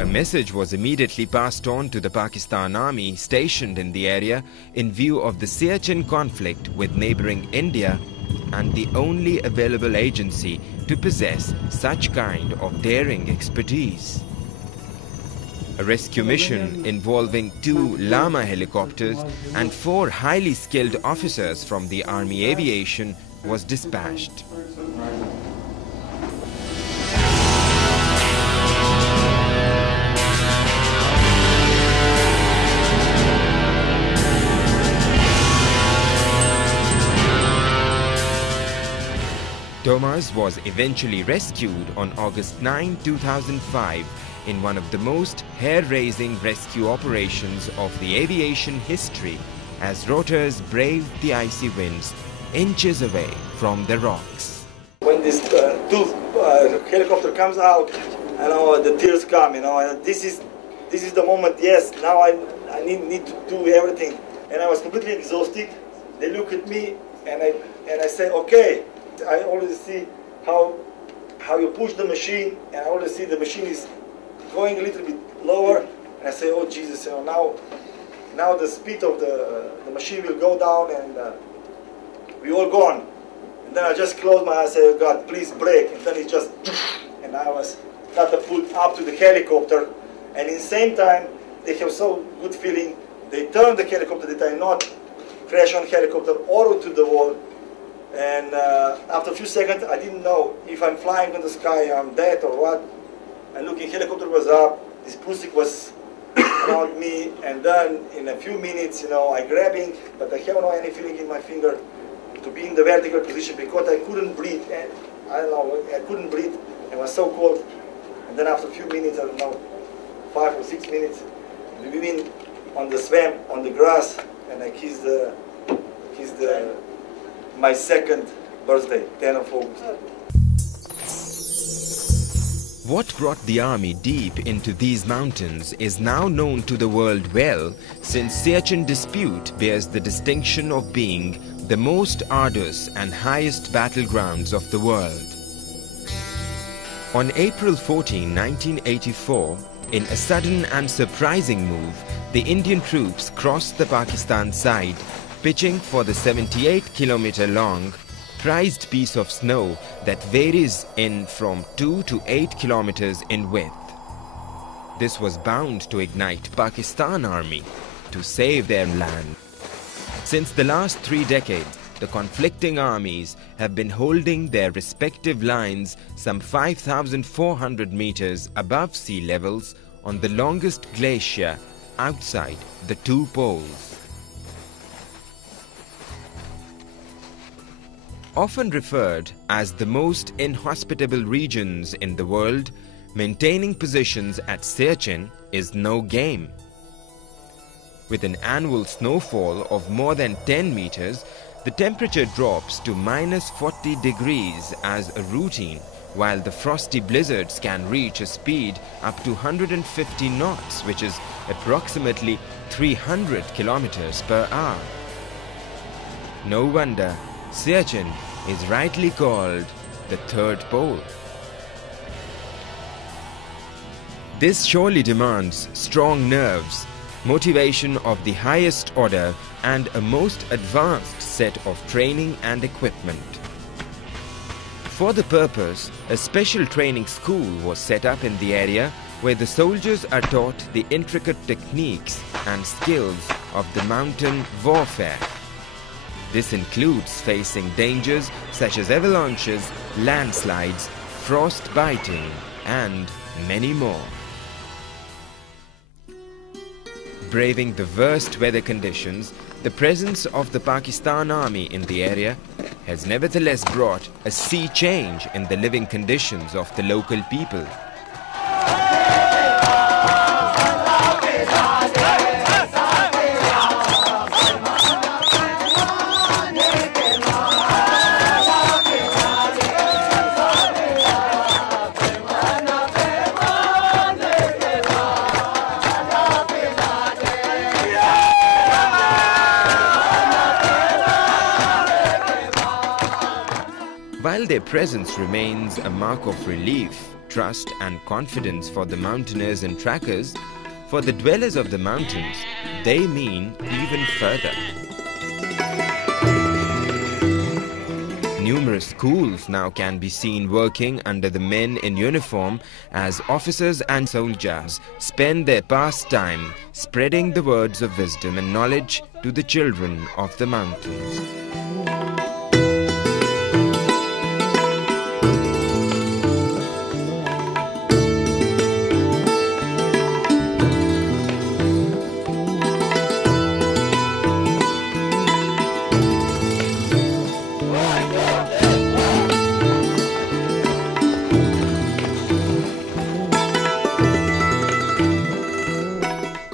A message was immediately passed on to the Pakistan Army stationed in the area in view of the Siachen conflict with neighboring India and the only available agency to possess such kind of daring expertise. A rescue mission involving 2 Lama helicopters and 4 highly skilled officers from the Army Aviation was dispatched. Thomas was eventually rescued on August 9, 2005 in one of the most hair-raising rescue operations of the aviation history as rotors braved the icy winds inches away from the rocks. When this helicopter comes out, the tears come, and this is the moment, yes, now I need to do everything. And I was completely exhausted. They look at me and I say, okay. I already see how you push the machine, and I already see the machine is going a little bit lower, and I say, oh Jesus, now the speed of the machine will go down, and we all gone. And then I just close my eyes and say, oh God, please brake. And then it just, and I was catapulted up to the helicopter, and in the same time they have so good feeling. They turn the helicopter that I not crash on helicopter or to the wall. And after a few seconds, I didn't know if I'm flying in the sky, I'm dead or what. And looking, helicopter was up, this Prusik was around me, and then in a few minutes, I grabbing, but I have no any feeling in my finger to be in the vertical position because I couldn't breathe. And I couldn't breathe. It was so cold. And then after a few minutes, 5 or 6 minutes, we been on the swamp, on the grass, and I kissed my second birthday, 10 of August. What brought the army deep into these mountains is now known to the world well, since Siachen Dispute bears the distinction of being the most arduous and highest battlegrounds of the world. On April 14, 1984, in a sudden and surprising move, the Indian troops crossed the Pakistan side, pitching for the 78-kilometer-long, prized piece of snow that varies in from 2 to 8 kilometers in width. This was bound to ignite Pakistan Army to save their land. Since the last 3 decades, the conflicting armies have been holding their respective lines some 5,400 meters above sea levels on the longest glacier outside the 2 poles. Often referred as the most inhospitable regions in the world, maintaining positions at Siachen is no game. With an annual snowfall of more than 10 meters, the temperature drops to -40 degrees as a routine, while the frosty blizzards can reach a speed up to 150 knots, which is approximately 300 kilometers per hour. No wonder Siachen is rightly called the third pole. This surely demands strong nerves, motivation of the highest order, and a most advanced set of training and equipment. For the purpose, a special training school was set up in the area where the soldiers are taught the intricate techniques and skills of the mountain warfare. This includes facing dangers such as avalanches, landslides, frost biting, and many more. Braving the worst weather conditions, the presence of the Pakistan Army in the area has nevertheless brought a sea change in the living conditions of the local people. While their presence remains a mark of relief, trust and confidence for the mountaineers and trackers, for the dwellers of the mountains, they mean even further. Numerous schools now can be seen working under the men in uniform as officers and soldiers spend their pastime spreading the words of wisdom and knowledge to the children of the mountains.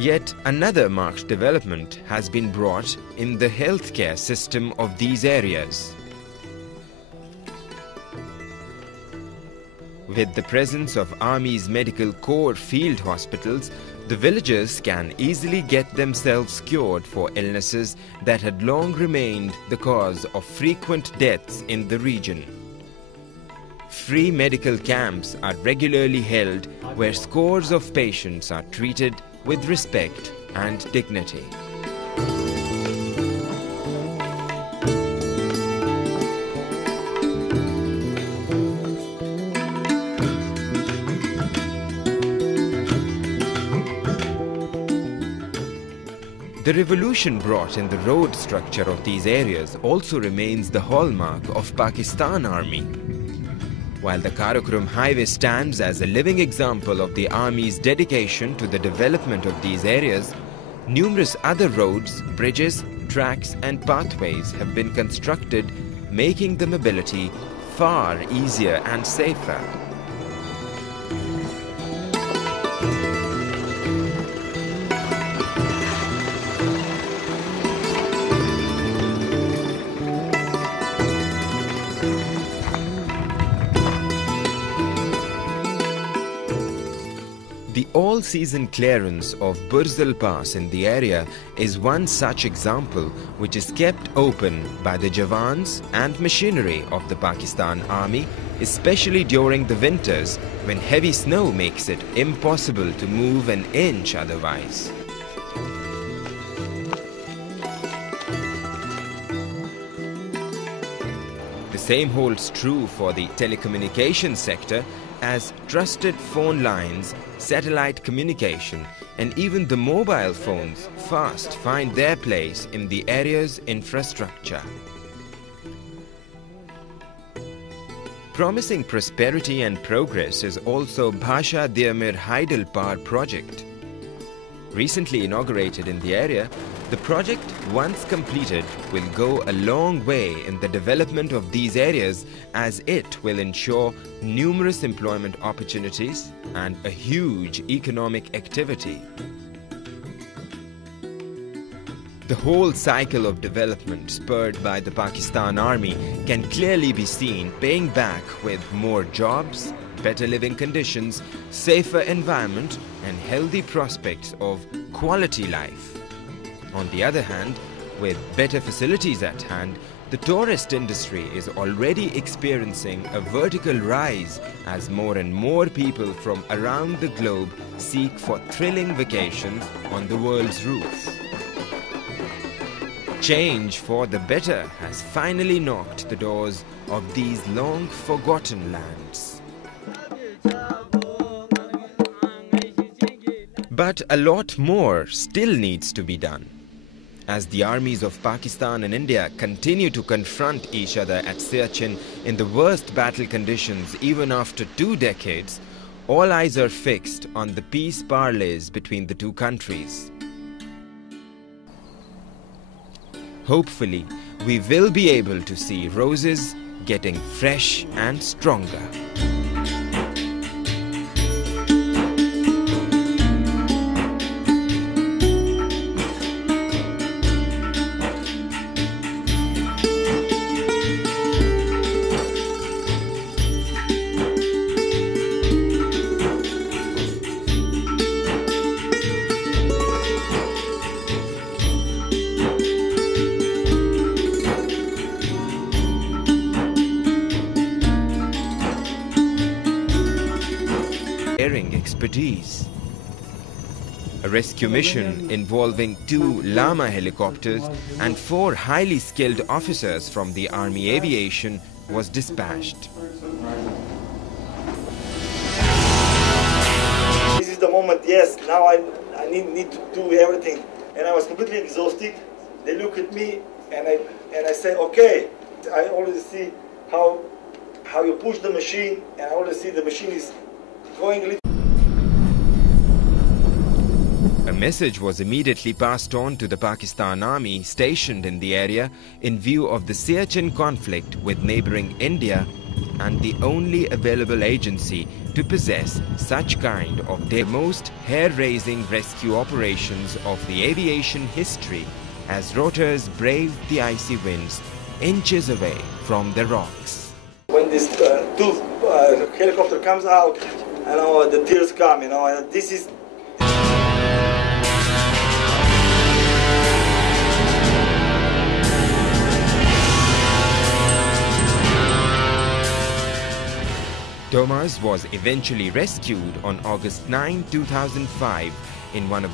Yet another marked development has been brought in the healthcare system of these areas. With the presence of Army's Medical Corps field hospitals, the villagers can easily get themselves cured for illnesses that had long remained the cause of frequent deaths in the region. Free medical camps are regularly held where scores of patients are treated with respect and dignity. The revolution brought in the road structure of these areas also remains the hallmark of Pakistan Army. While the Karakoram Highway stands as a living example of the Army's dedication to the development of these areas, numerous other roads, bridges, tracks and pathways have been constructed, making the mobility far easier and safer. The all-season clearance of Burzal Pass in the area is one such example which is kept open by the Jawans and machinery of the Pakistan Army, especially during the winters when heavy snow makes it impossible to move an inch otherwise. The same holds true for the telecommunications sector, as trusted phone lines, satellite communication and even the mobile phones fast find their place in the area's infrastructure. Promising prosperity and progress is also Bhasha Diamir Hydel Power project. Recently inaugurated in the area, the project, once completed, will go a long way in the development of these areas, as it will ensure numerous employment opportunities and a huge economic activity. The whole cycle of development spurred by the Pakistan Army can clearly be seen paying back with more jobs, better living conditions, safer environment and healthy prospects of quality life. On the other hand, with better facilities at hand, the tourist industry is already experiencing a vertical rise as more and more people from around the globe seek for thrilling vacations on the world's roof. Change for the better has finally knocked the doors of these long-forgotten lands. But a lot more still needs to be done. As the armies of Pakistan and India continue to confront each other at Siachen in the worst battle conditions even after 2 decades, all eyes are fixed on the peace parleys between the two countries. Hopefully, we will be able to see roses getting fresh and stronger. daring expertise. A rescue mission involving 2 Llama helicopters and 4 highly skilled officers from the Army Aviation was dispatched. This is the moment, yes, now I need to do everything. And I was completely exhausted. They look at me and I say, okay, I already see how you push the machine, and I already see the machine is going a little. A message was immediately passed on to the Pakistan Army stationed in the area in view of the Siachen conflict with neighboring India, and the only available agency to possess such kind of the most hair-raising rescue operations of the aviation history, as rotors braved the icy winds inches away from the rocks. When this 2 helicopter comes out, the tears come, and this is. Thomas was eventually rescued on August 9, 2005 in one of